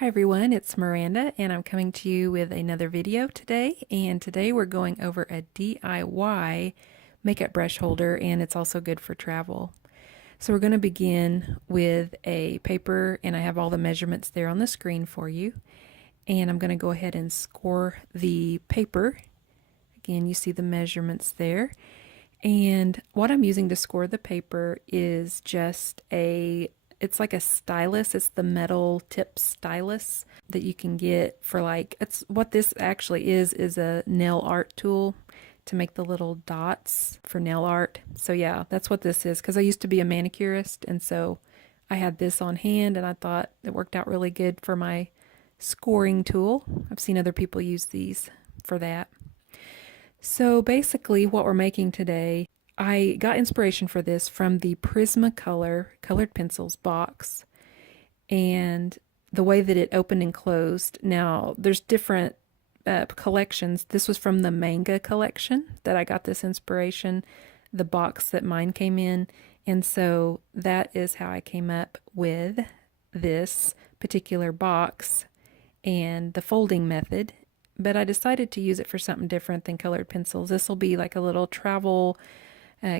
Hi everyone, it's Miranda and I'm coming to you with another video today, and today we're going over a DIY makeup brush holder, and it's also good for travel. So we're going to begin with a paper, and I have all the measurements there on the screen for you, and I'm going to go ahead and score the paper. Again, you see the measurements there, and what I'm using to score the paper is just it's like a stylus. It's the metal tip stylus that you can get for it's what this actually is a nail art tool to make the little dots for nail art. So yeah, that's what this is, because I used to be a manicurist, and so I had this on hand and I thought it worked out really good for my scoring tool. I've seen other people use these for that. So basically what we're making today, I got inspiration for this from the Prismacolor colored pencils box and the way that it opened and closed. Now there's different collections. This was from the manga collection that I got this inspiration, the box that mine came in. And so that is how I came up with this particular box and the folding method. But I decided to use it for something different than colored pencils. This will be like a little travel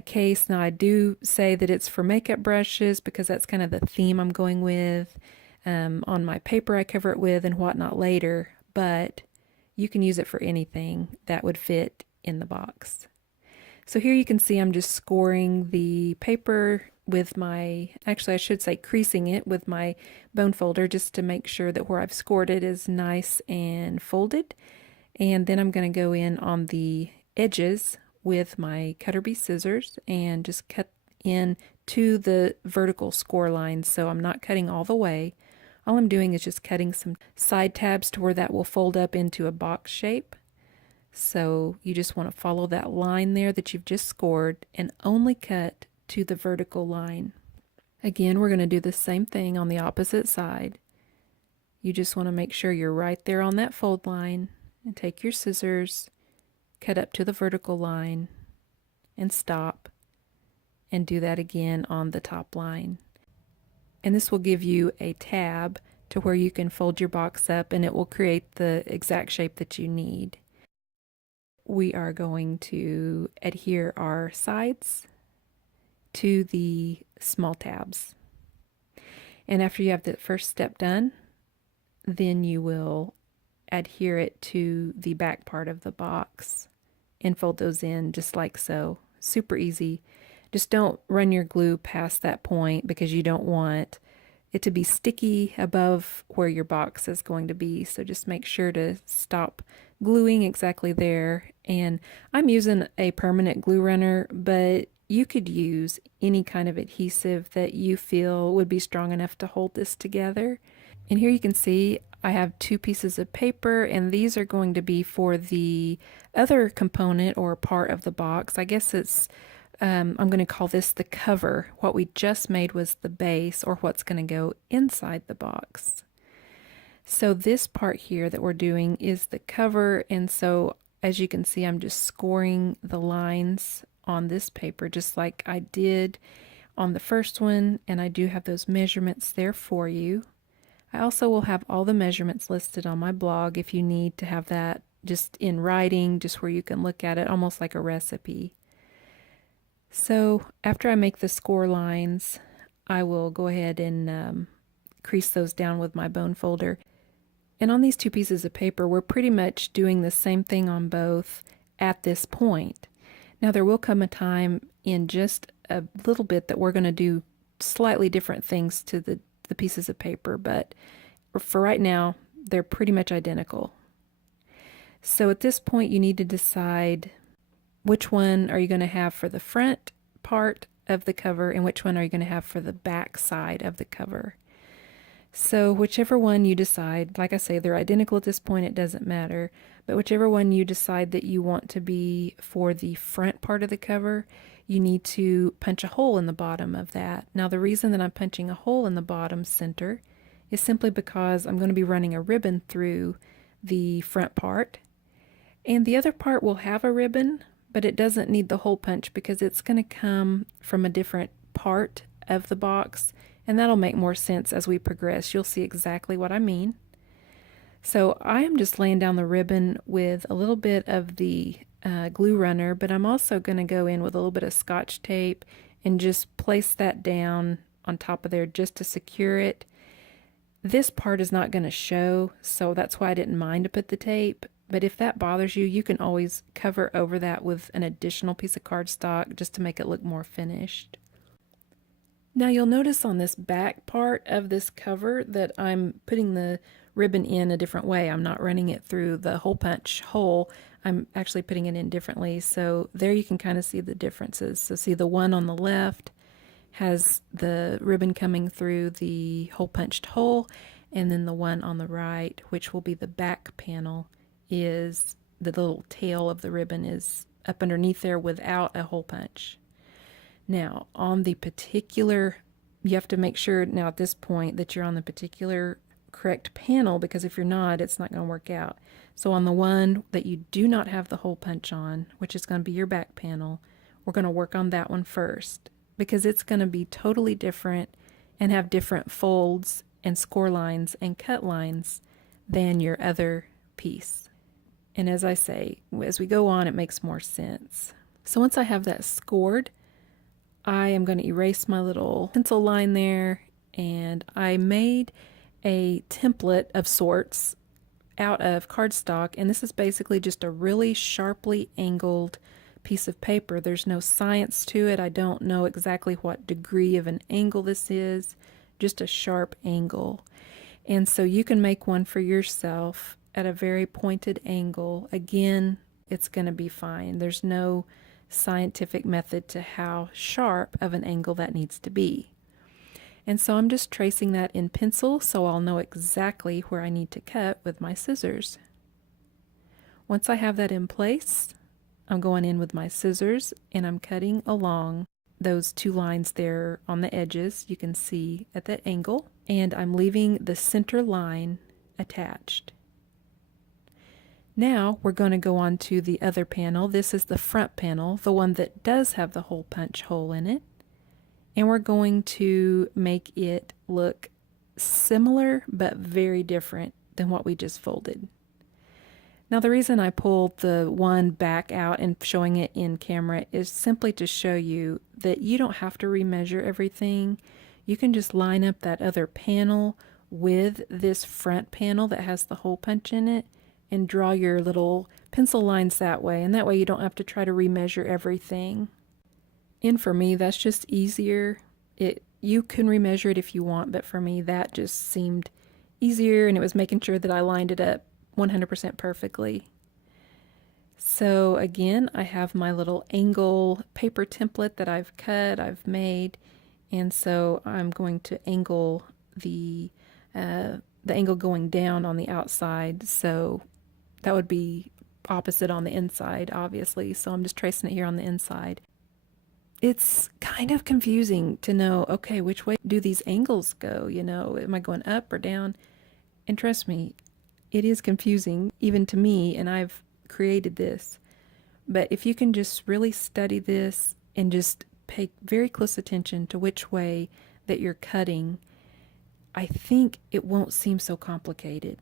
case. Now I do say that it's for makeup brushes because that's kind of the theme I'm going with. On my paper I cover it with and whatnot later, but you can use it for anything that would fit in the box. So here you can see I'm just scoring the paper with actually I should say creasing it with my bone folder, just to make sure that where I've scored it is nice and folded. And then I'm going to go in on the edges with my cutter bee scissors and just cut in to the vertical score lines. So I'm not cutting all the way. All I'm doing is just cutting some side tabs to where that will fold up into a box shape. So you just want to follow that line there that you've just scored and only cut to the vertical line. Again, we're going to do the same thing on the opposite side. You just want to make sure you're right there on that fold line and take your scissors, cut up to the vertical line and stop, and do that again on the top line. And this will give you a tab to where you can fold your box up, and it will create the exact shape that you need. We are going to adhere our sides to the small tabs. And after you have the first step done, then you will adhere it to the back part of the box and fold those in just like so. Super easy. Just don't run your glue past that point because you don't want it to be sticky above where your box is going to be. So just make sure to stop gluing exactly there. And I'm using a permanent glue runner, but you could use any kind of adhesive that you feel would be strong enough to hold this together. And here you can see I have two pieces of paper, and these are going to be for the other component or part of the box. I guess it's I'm going to call this the cover. What we just made was the base, or what's going to go inside the box. So this part here that we're doing is the cover, and so as you can see, I'm just scoring the lines on this paper just like I did on the first one, and I do have those measurements there for you. I also will have all the measurements listed on my blog if you need to have that just in writing, just where you can look at it almost like a recipe. So after I make the score lines, I will go ahead and crease those down with my bone folder. And on these two pieces of paper, we're pretty much doing the same thing on both at this point. Now there will come a time in just a little bit that we're going to do slightly different things to the pieces of paper, but for right now, they're pretty much identical. So at this point, you need to decide which one are you going to have for the front part of the cover and which one are you going to have for the back side of the cover. So whichever one you decide, like I say, they're identical at this point, it doesn't matter, but whichever one you decide that you want to be for the front part of the cover, you need to punch a hole in the bottom of that. Now the reason that I'm punching a hole in the bottom center is simply because I'm going to be running a ribbon through the front part, and the other part will have a ribbon, but it doesn't need the hole punch because it's going to come from a different part of the box, and that'll make more sense as we progress. You'll see exactly what I mean. So I am just laying down the ribbon with a little bit of the glue runner, but I'm also going to go in with a little bit of Scotch tape and just place that down on top of there just to secure it. This part is not going to show, so that's why I didn't mind to put the tape. But if that bothers you, you can always cover over that with an additional piece of cardstock just to make it look more finished. Now you'll notice on this back part of this cover that I'm putting the ribbon in a different way. I'm not running it through the hole punch hole. I'm actually putting it in differently. So there you can kind of see the differences. So see, the one on the left has the ribbon coming through the hole punched hole, and then the one on the right, which will be the back panel, is the little tail of the ribbon is up underneath there without a hole punch. Now, on the particular, you have to make sure now at this point that you're on the particular correct panel, because if you're not, it's not going to work out. So on the one that you do not have the hole punch on, which is going to be your back panel, we're going to work on that one first, because it's going to be totally different and have different folds and score lines and cut lines than your other piece. And as I say, as we go on, it makes more sense. So once I have that scored, I am going to erase my little pencil line there, and I made a template of sorts out of cardstock, and this is basically just a really sharply angled piece of paper. There's no science to it. I don't know exactly what degree of an angle this is, just a sharp angle. And so you can make one for yourself at a very pointed angle. Again, it's going to be fine. There's no scientific method to how sharp of an angle that needs to be. And so I'm just tracing that in pencil so I'll know exactly where I need to cut with my scissors. Once I have that in place, I'm going in with my scissors and I'm cutting along those two lines there on the edges you can see at that angle, and I'm leaving the center line attached. Now we're going to go on to the other panel. This is the front panel, the one that does have the hole punch hole in it. And we're going to make it look similar but very different than what we just folded. Now the reason I pulled the one back out and showing it in camera is simply to show you that you don't have to remeasure everything. You can just line up that other panel with this front panel that has the hole punch in it and draw your little pencil lines that way, and that way you don't have to try to remeasure everything. And for me, that's just easier. You can remeasure it if you want, but for me that just seemed easier, and it was making sure that I lined it up 100% perfectly. So again, I have my little angle paper template that I've made, and so I'm going to angle the angle going down on the outside, so that would be opposite on the inside, obviously. So I'm just tracing it here on the inside. It's kind of confusing to know, okay, which way do these angles go? You know, am I going up or down? And trust me, it is confusing even to me, and I've created this. But if you can just really study this and just pay very close attention to which way that you're cutting, I think it won't seem so complicated.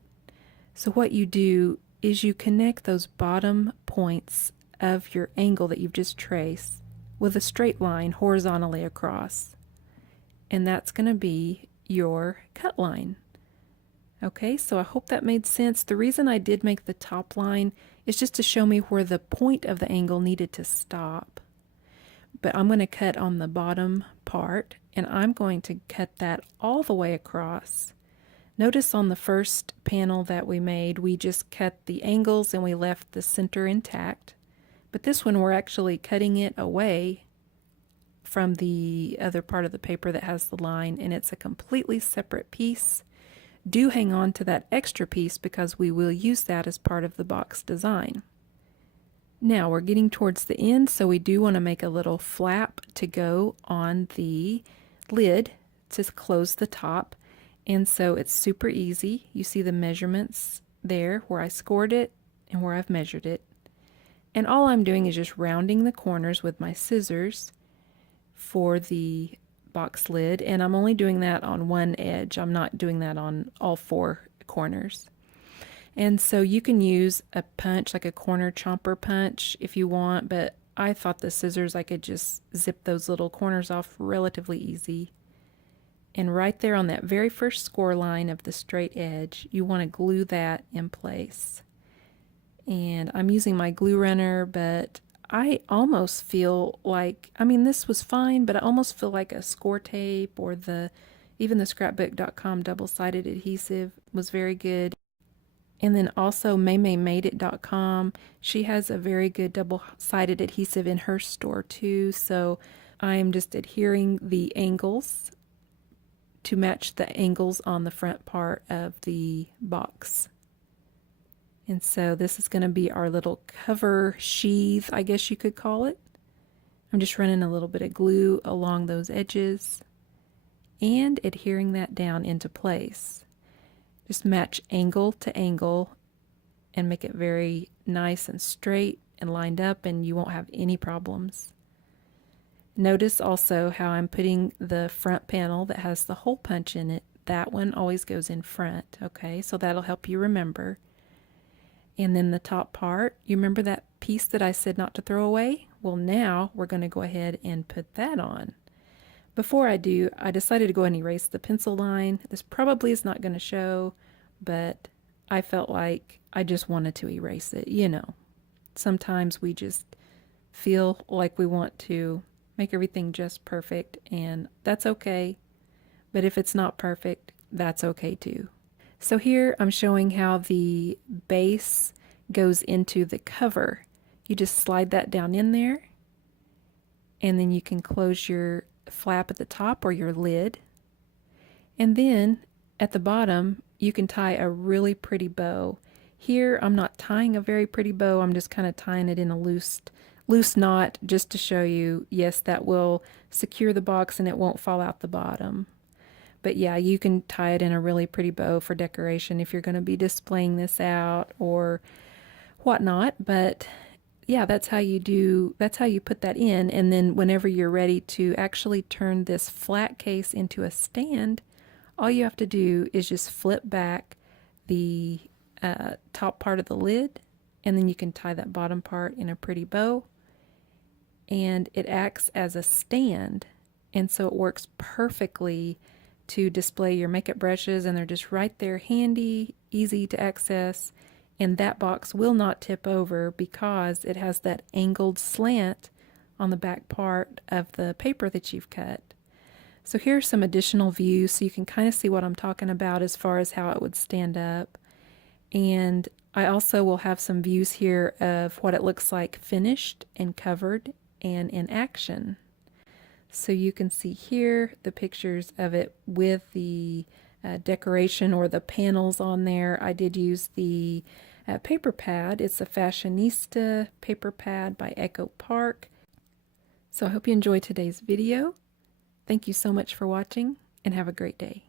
So what you do is you connect those bottom points of your angle that you've just traced with a straight line horizontally across. And that's going to be your cut line. Okay, so I hope that made sense. The reason I did make the top line is just to show me where the point of the angle needed to stop. But I'm going to cut on the bottom part, and I'm going to cut that all the way across. Notice on the first panel that we made, we just cut the angles and we left the center intact. But this one, we're actually cutting it away from the other part of the paper that has the line, and it's a completely separate piece. Do hang on to that extra piece because we will use that as part of the box design. Now we're getting towards the end, so we do want to make a little flap to go on the lid to close the top. And so it's super easy. You see the measurements there where I scored it and where I've measured it. And all I'm doing is just rounding the corners with my scissors for the box lid, and I'm only doing that on one edge. I'm not doing that on all four corners. And so you can use a punch, like a corner chomper punch if you want, but I thought the scissors, I could just zip those little corners off relatively easy. And right there on that very first score line of the straight edge, you want to glue that in place. And I'm using my glue runner, but I almost feel like, I mean, this was fine, but I almost feel like a score tape or even the scrapbook.com double-sided adhesive was very good. And then also Maymay she has a very good double-sided adhesive in her store too. So I am just adhering the angles to match the angles on the front part of the box. And so this is going to be our little cover sheath, I guess you could call it. I'm just running a little bit of glue along those edges and adhering that down into place. Just match angle to angle and make it very nice and straight and lined up, and you won't have any problems. Notice also how I'm putting the front panel that has the hole punch in it. That one always goes in front, okay? So that'll help you remember. And then the top part, you remember that piece that I said not to throw away? Well, now we're going to go ahead and put that on. Before I do, I decided to go ahead and erase the pencil line. This probably is not going to show, but I felt like I just wanted to erase it. You know, sometimes we just feel like we want to make everything just perfect, and that's okay. But if it's not perfect, that's okay too. So here I'm showing how the base goes into the cover. You just slide that down in there, and then you can close your flap at the top or your lid. And then at the bottom, you can tie a really pretty bow. Here I'm not tying a very pretty bow, I'm just kind of tying it in a loose knot just to show you, yes, that will secure the box and it won't fall out the bottom. But yeah, you can tie it in a really pretty bow for decoration if you're going to be displaying this out or whatnot. But yeah, that's how you put that in. And then whenever you're ready to actually turn this flat case into a stand, all you have to do is just flip back the top part of the lid, and then you can tie that bottom part in a pretty bow, and it acts as a stand. And so it works perfectly to display your makeup brushes, and they're just right there handy, easy to access, and that box will not tip over because it has that angled slant on the back part of the paper that you've cut. So here's some additional views so you can kind of see what I'm talking about as far as how it would stand up. And I also will have some views here of what it looks like finished and covered and in action. So you can see here the pictures of it with the decoration or the panels on there. I did use the paper pad. It's a Fashionista paper pad by Echo Park. So I hope you enjoyed today's video. Thank you so much for watching, and have a great day.